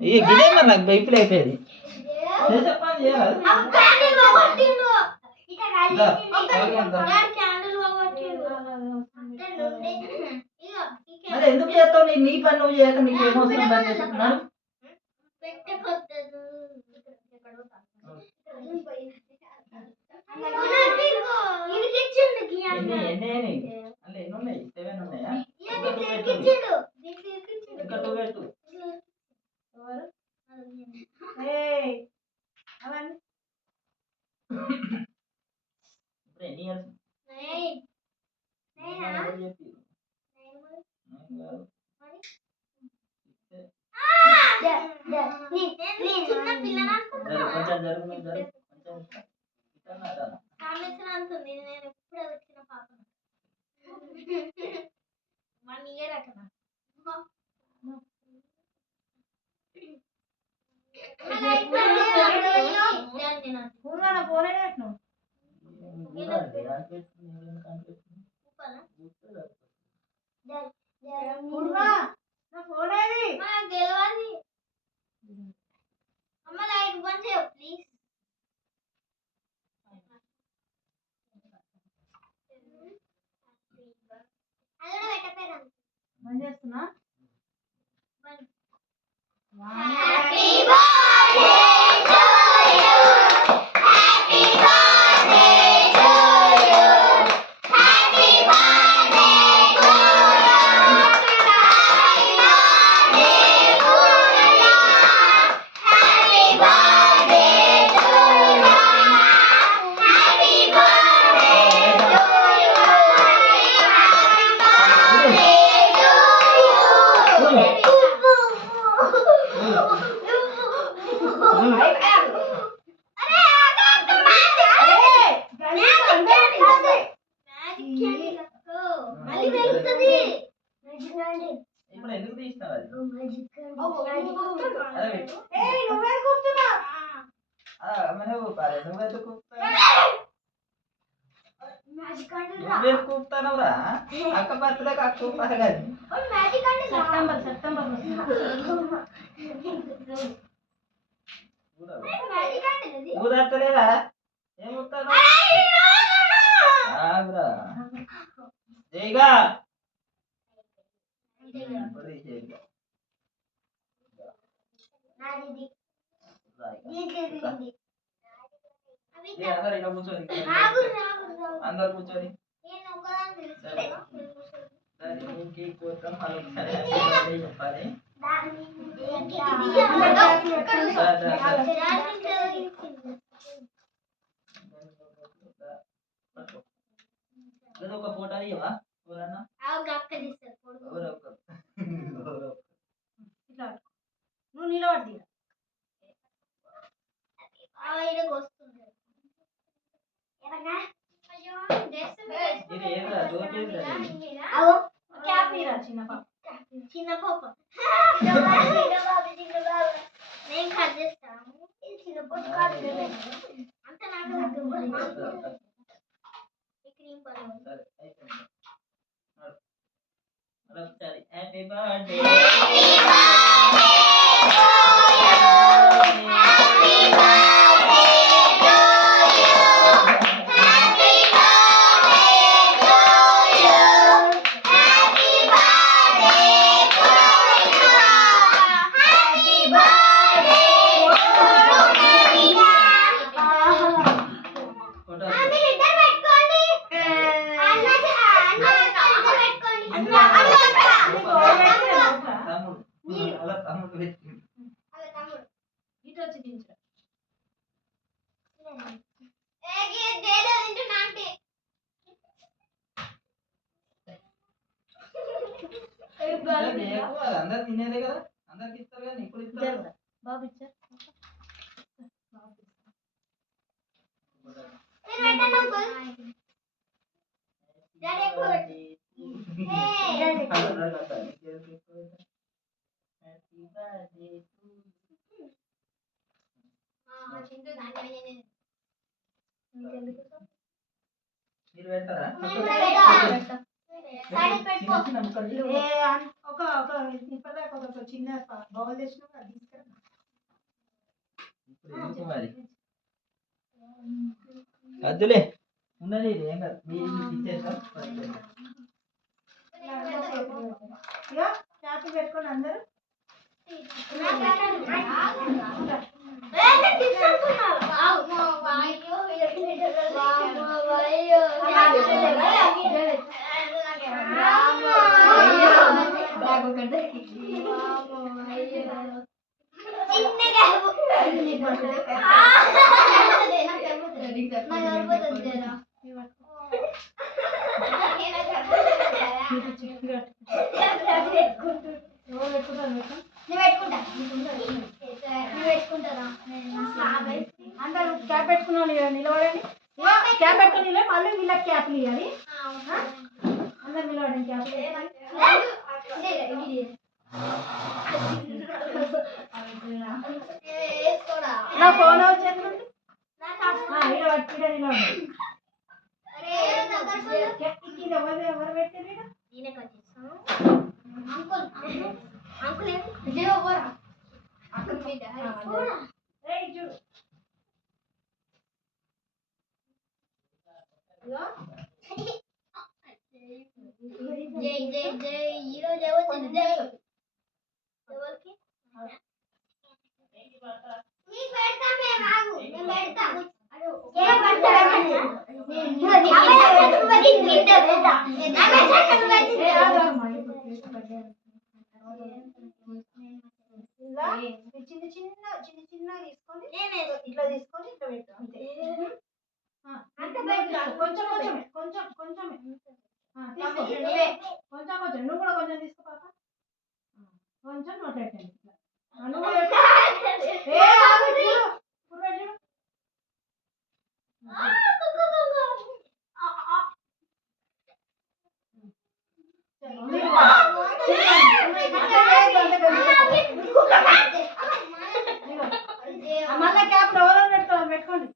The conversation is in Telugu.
ఈ గిదే మరి నాకు బైపులు అయిపోయేది చెప్పండి చేయాలి మరి ఎందుకు చేస్తావు నీ పని నువ్వు చేయక నీకు ఏమవసరం పని చేస్తున్నాను ఎన్ని ఉన్నాయి 7 ఉన్నాయా ఇంకా 2 పెట్టు ఇప్పుడు ఎన్ని ఇయర్స్ కొంచెం జరుగు అంటుంది నేను ఎప్పుడు వచ్చిన పాప 1 ఇయర్ అక్కడ అమ్మ లైట్ బంద్ చేయు ప్లీజ్ అలా పెట్టపేరా బంద్ చేస్తున్నా happy birthday to you happy birthday to you happy birthday to ఇప్పుడు ఎందుకు తీసినావు అది నువ్వెందుకు కూపుతానవురా అక్క బర్త్డేకి అక్క కూపాలి కానీ సెప్టెంబర్ ఊదట్టలేదా ఏముతాను జైగా అందరు కూర్చొని కేక్ కోస్తాం మళ్ళొకసారి చెప్పాలి ఒక ఫోటో ఇవ్వవా నువ్వు నిలబడి చిన్న పాప నేను కట్ చేస్తాను చిన్న పొట్టు అంత నాకు క్రీమ్ హ్యాపీ బర్త్డే అందరు తినేదే కదా అందరికి ఇస్తారు కదా ఇప్పుడు ఇస్తారు బాబు ఇచ్చారు మీరు పెడతారా సారీ పెట్టుకో. చిన్న చిన్న ముక్కలు ఒక ఇప్పటిదాకా ఒక చిన్న బౌల్ తెచ్చినావు అది తీసుకురా. ఇప్పుడు ఎందుకు మరి వద్దులే ఉన్నది ఇది ఏం కాదు మీరు ఇచ్చేస్తాం ఇగో క్యాప్ పెట్టుకొని అందరూ అందరూ క్యాప్ పెట్టుకున్న వాళ్ళు నిలబడండి. క్యాప్ పెట్టుకుని నిలబడి మళ్ళీ వీళ్ళకి క్యాప్లు ఇవ్వాలి. అందరు నిలబడండి క్యాప్. నా ఫోన్ వచ్చేది నిలబడి ఎవరు పెట్టారు? చూడు జై జై జై ఈరోజు ఎవరు జై ఎవరికి మీకు పెడతా మేము ఆగు మేము పెడతాం ఏ పెడతా చిన్న చిన్న తీసుకొని ఇట్లా తీసుకొని ఇట్లా పెట్టు అంతే. కొంచెం కొంచెం కొంచెం కొంచెం కొంచెం కొంచెం నువ్వు కూడా కొంచెం తీసుకో పాప. కొంచెం మాట్లాడండి నువ్వు మళ్ళా క్యాప్ ఎవరో పెట్టుకోండి.